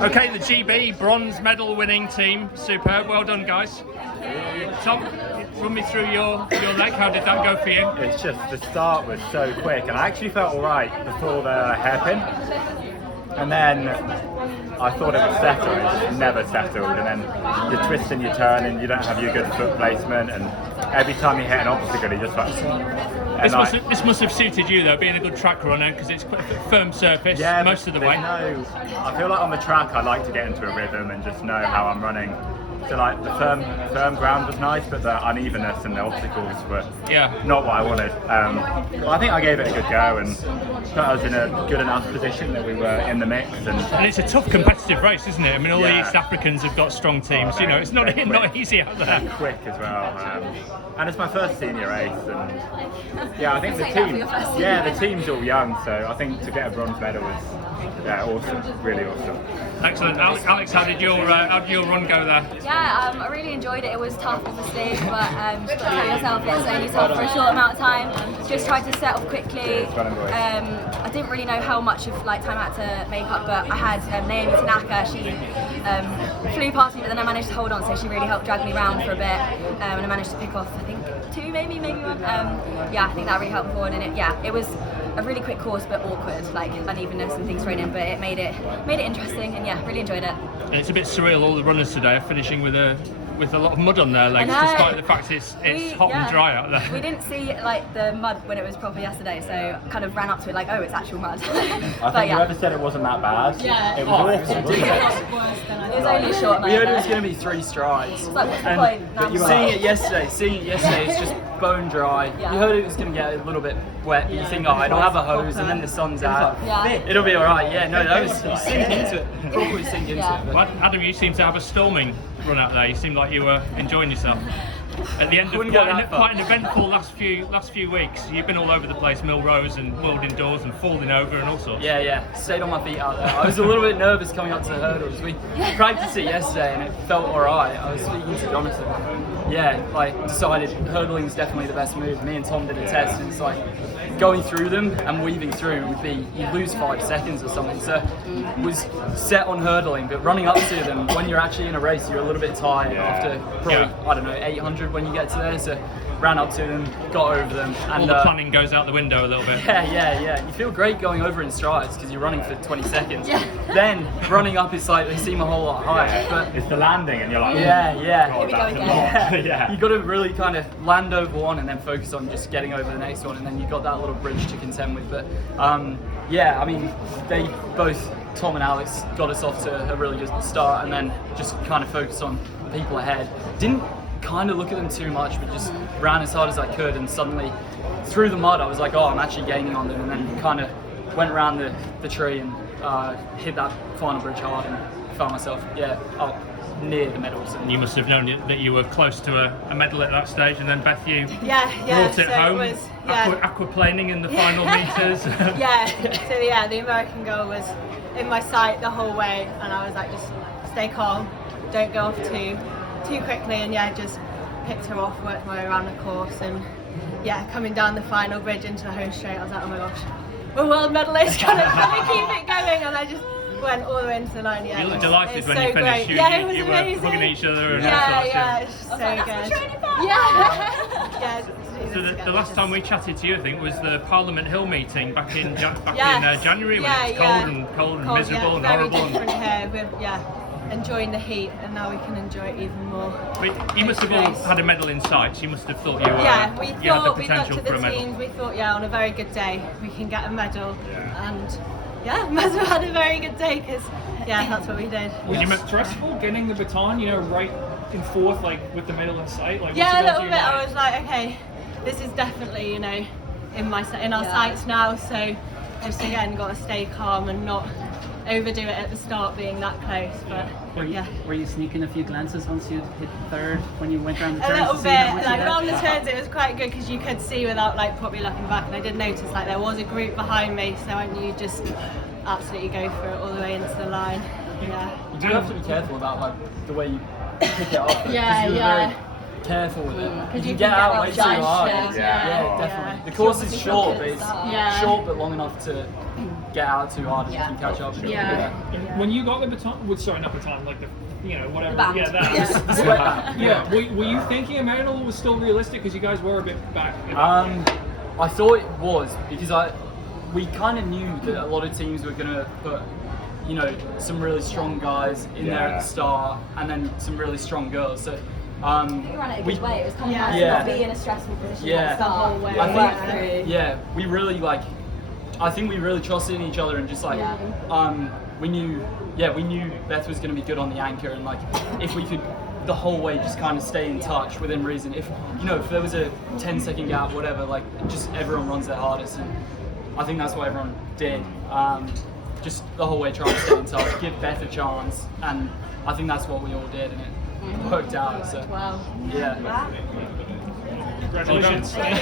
Okay, the GB bronze medal winning team, superb. Well done, guys. Tom, run me through your leg. How did that go for you? It's just the start was so quick, and I actually felt all right before the hairpin, and then I thought it would settle. It just never settled, and then you twist and you turn, and you don't have your good foot placement, and every time you hit an obstacle, you just like. This must have suited you though, being a good track runner, because it's quite a firm surface most of the way. I feel like on the track I like to get into a rhythm and just know how I'm running. So like the firm ground was nice, but the unevenness and the obstacles were not what I wanted. But I think I gave it a good go and put us in a good enough position that we were in the mix. And it's a tough competitive race, isn't it? I mean, all the East Africans have got strong teams. You know, it's not easy out there. They're quick as well. And it's my first senior race, and I think the team's all young, so I think to get a bronze medal was awesome, really awesome. Excellent. Alex, how did your run go there? Yeah, I really enjoyed it. It was tough, obviously, but just put yourself in, setting yourself for a short amount of time. Just tried to set off quickly. I didn't really know how much of time I had to make up, but I had Naomi Tanaka. She flew past me, but then I managed to hold on, so she really helped drag me around for a bit, and I managed to pick off, I think, 2, maybe 1. I think that really helped forward, and it was a really quick course, but awkward, like unevenness and things thrown in, but it made it interesting, and really enjoyed it. And it's a bit surreal. All the runners today are finishing with a lot of mud on their legs, despite the fact it's hot and dry out there. We didn't see the mud when it was proper yesterday, so kind of ran up to it like, oh, it's actual mud. I think whoever said it wased that bad. Yeah. It was awful. It was only a short amount. We heard it was going to be 3 strides. It's like, what's the point? Seeing it yesterday, it's just bone dry. Yeah. You heard it was going to get a little bit wet. You think, it'll have a hose, and then the sun's out. It'll be alright. Yeah, no, that was, you sink into it. Properly sink into it. Well, Adam, you seem to have a storming run out there. You seem like you were enjoying yourself. At the end of quite an eventful last few weeks, you've been all over the place, Milrose and World Indoors, and falling over and all sorts. Yeah, stayed on my feet out there. I was a little bit nervous coming up to the hurdles. We practiced it yesterday and it felt alright. I was speaking to Jonathan. Decided hurdling is definitely the best move. Me and Tom did a test, and it's like going through them and weaving through would be, you lose 5 seconds or something. So was set on hurdling, but running up to them when you're actually in a race, you're a little bit tired after probably 800 when you get to there. So ran up to them, got over them, and all the planning goes out the window a little bit. Yeah. You feel great going over in strides because you're running for 20 seconds. Then running up is like they seem a whole lot higher. But it's the landing, and you're like, You got to really kind of land over one and then focus on just getting over the next one, and then you got that little bridge to contend with. But I mean, they both, Tom and Alex, got us off to a really good start, and then just kind of focused on the people ahead. Didn't kind of look at them too much, but just ran as hard as I could, and suddenly through the mud I was like, I'm actually gaining on them, and then kind of went around the tree and hit that final bridge hard and found myself up near the medals. And you must have known that you were close to a medal at that stage, and then Beth, you brought it home. It was, aquaplaning in the final meters. The American goal was in my sight the whole way, and I was like, just stay calm, don't go off too quickly, and just picked her off, worked my way around the course, and coming down the final bridge into the home straight, I was like, oh my gosh, we're world medalists, can I keep it going? And I just went all the way into the line. You looked delighted when you finished. Great. You were hugging each other and it's just so good. So the last time we chatted to you, I think, was the Parliament Hill meeting back in January, when it was cold and miserable and horrible. Different here. We're enjoying the heat, and now we can enjoy it even more. But you must have all had a medal in sight. You must have thought you had the potential for a medal. We thought, on a very good day we can get a medal, and Mazda had a very good day because that's what we did. Was it stressful getting the baton, right and forth, with the medal in sight? A little bit. I was like, okay, this is definitely in our sights now. So just again, got to stay calm and not overdo it at the start, being that close. But were you sneaking a few glances once you hit third when you went around the turns? A little bit. Around the turns, it was quite good because you could see without properly looking back. And I did notice there was a group behind me, so I knew just absolutely go for it all the way into the line. You do have to be careful about the way you pick it up. careful with it. Because You can get out way too hard. Yeah. Definitely. The course is short, but it's short but long enough to get out too hard and you can catch up. When you got the baton, sorry, not baton, like the, whatever. Band. Yeah, that. Yeah. Were you thinking a medal was still realistic because you guys were a bit back? I thought it was because we kind of knew that a lot of teams were going to put, some really strong guys in there at the start, and then some really strong girls. So We ran it a good way. It was kind of nice to not be in a stressful position at the start. We really I think we really trusted in each other and just we knew Beth was going to be good on the anchor, and if we could the whole way just kind of stay in touch within reason. If there was a 10-second gap, whatever, just everyone runs their hardest, and I think that's what everyone did. Just the whole way trying to stay in touch, give Beth a chance, and I think that's what we all did, and it worked out. So Wow. yeah. Congratulations. Well done.